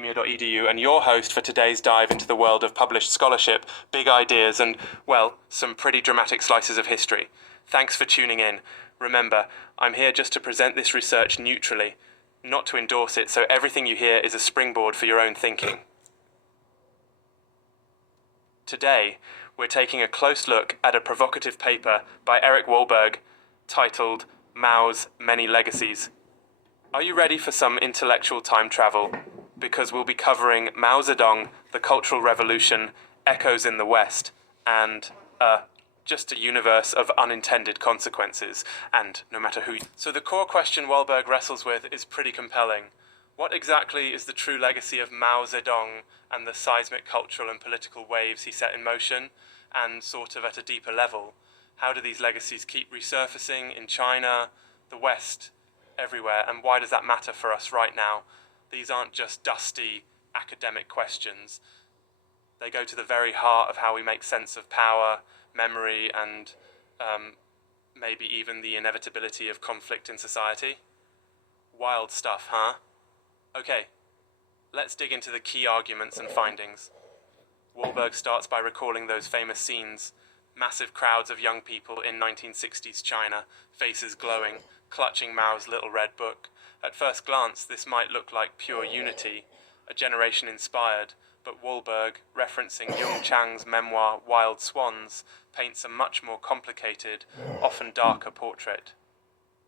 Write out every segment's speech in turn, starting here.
academia.edu and your host for today's dive into the world of published scholarship, big ideas and, well, some pretty dramatic slices of history. Thanks for tuning in. Remember, I'm here just to present this research neutrally, not to endorse it, so everything you hear is a springboard for your own thinking. Today, we're taking a close look at a provocative paper by Eric Wahlberg titled Mao's Many Legacies. Are you ready for some intellectual time travel? Because we'll be covering Mao Zedong, the Cultural Revolution, Echoes in the West, and, just a universe of unintended consequences, and no matter who. So the core question Wahlberg wrestles with is pretty compelling. What exactly is the true legacy of Mao Zedong and the seismic cultural and political waves he set in motion? And sort of at a deeper level, how do these legacies keep resurfacing in China, the West, everywhere, and why does that matter for us right now? These aren't just dusty academic questions. They go to the very heart of how we make sense of power, memory, and maybe even the inevitability of conflict in society. Wild stuff, huh? Okay, let's dig into the key arguments and findings. Wahlberg starts by recalling those famous scenes. Massive crowds of young people in 1960s China, faces glowing, clutching Mao's little red book. At first glance, this might look like pure unity, a generation inspired, but Wahlberg, referencing Jung Chang's memoir Wild Swans, paints a much more complicated, often darker portrait.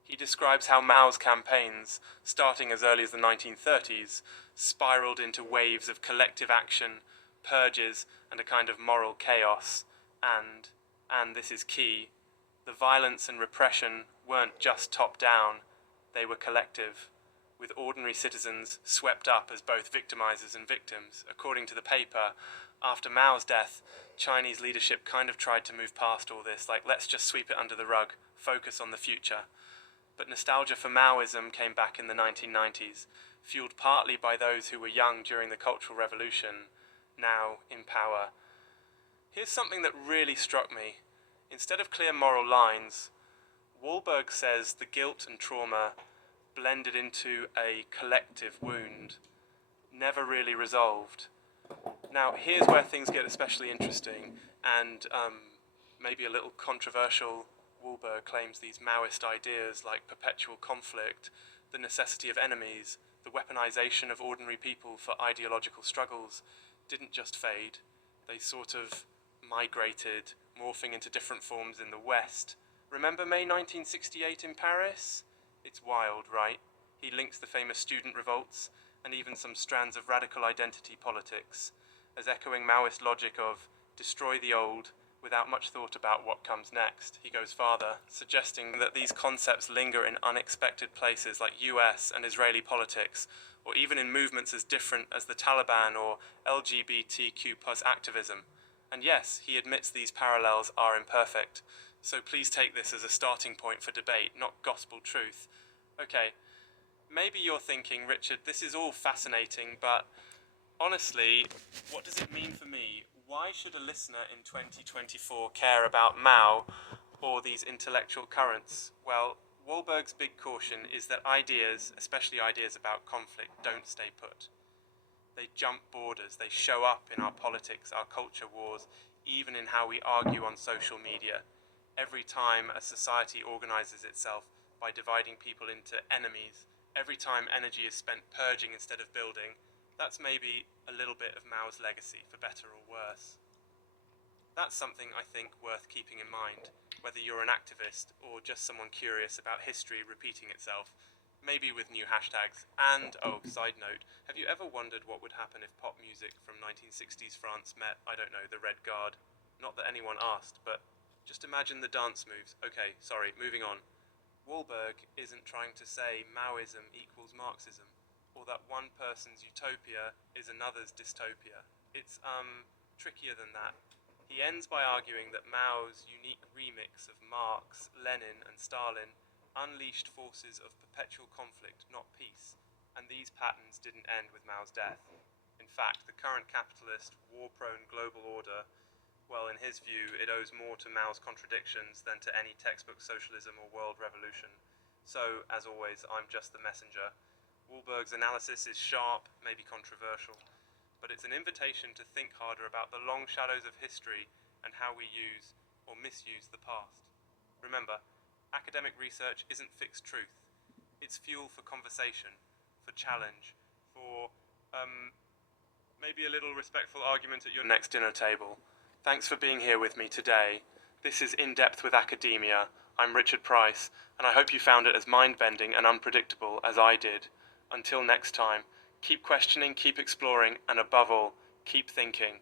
He describes how Mao's campaigns, starting as early as the 1930s, spiraled into waves of collective action, purges, and a kind of moral chaos, and this is key, the violence and repression weren't just top-down, they were collective, with ordinary citizens swept up as both victimizers and victims. According to the paper, after Mao's death, Chinese leadership kind of tried to move past all this, like let's just sweep it under the rug, focus on the future. But nostalgia for Maoism came back in the 1990s, fueled partly by those who were young during the Cultural Revolution, now in power. Here's something that really struck me. Instead of clear moral lines, Wahlberg says the guilt and trauma blended into a collective wound, never really resolved. Now, here's where things get especially interesting, and maybe a little controversial. Wahlberg claims these Maoist ideas like perpetual conflict, the necessity of enemies, the weaponization of ordinary people for ideological struggles, didn't just fade. They sort of migrated, morphing into different forms in the West. Remember May 1968 in Paris? It's wild, right? He links the famous student revolts and even some strands of radical identity politics as echoing Maoist logic of destroy the old without much thought about what comes next. He goes farther, suggesting that these concepts linger in unexpected places like US and Israeli politics, or even in movements as different as the Taliban or LGBTQ+ activism. And yes, he admits these parallels are imperfect, so please take this as a starting point for debate, not gospel truth. Okay, maybe you're thinking, Richard, this is all fascinating, but honestly, what does it mean for me? Why should a listener in 2024 care about Mao or these intellectual currents? Well, Wahlberg's big caution is that ideas, especially ideas about conflict, don't stay put. They jump borders, they show up in our politics, our culture wars, even in how we argue on social media. Every time a society organizes itself by dividing people into enemies, every time energy is spent purging instead of building, that's maybe a little bit of Mao's legacy, for better or worse. That's something I think worth keeping in mind, whether you're an activist or just someone curious about history repeating itself. Maybe with new hashtags. And, side note, have you ever wondered what would happen if pop music from 1960s France met, I don't know, the Red Guard? Not that anyone asked, but just imagine the dance moves. Okay, sorry, moving on. Wahlberg isn't trying to say Maoism equals Marxism, or that one person's utopia is another's dystopia. It's, trickier than that. He ends by arguing that Mao's unique remix of Marx, Lenin, and Stalin unleashed forces of perpetual conflict, not peace, and these patterns didn't end with Mao's death. In fact, the current capitalist, war-prone global order, well, in his view, it owes more to Mao's contradictions than to any textbook socialism or world revolution. So, as always, I'm just the messenger. Wahlberg's analysis is sharp, maybe controversial, but it's an invitation to think harder about the long shadows of history and how we use or misuse the past. Remember, academic research isn't fixed truth. It's fuel for conversation, for challenge, for maybe a little respectful argument at your next dinner table. Thanks for being here with me today. This is In-Depth with Academia. I'm Richard Price, and I hope you found it as mind-bending and unpredictable as I did. Until next time, keep questioning, keep exploring, and above all, keep thinking.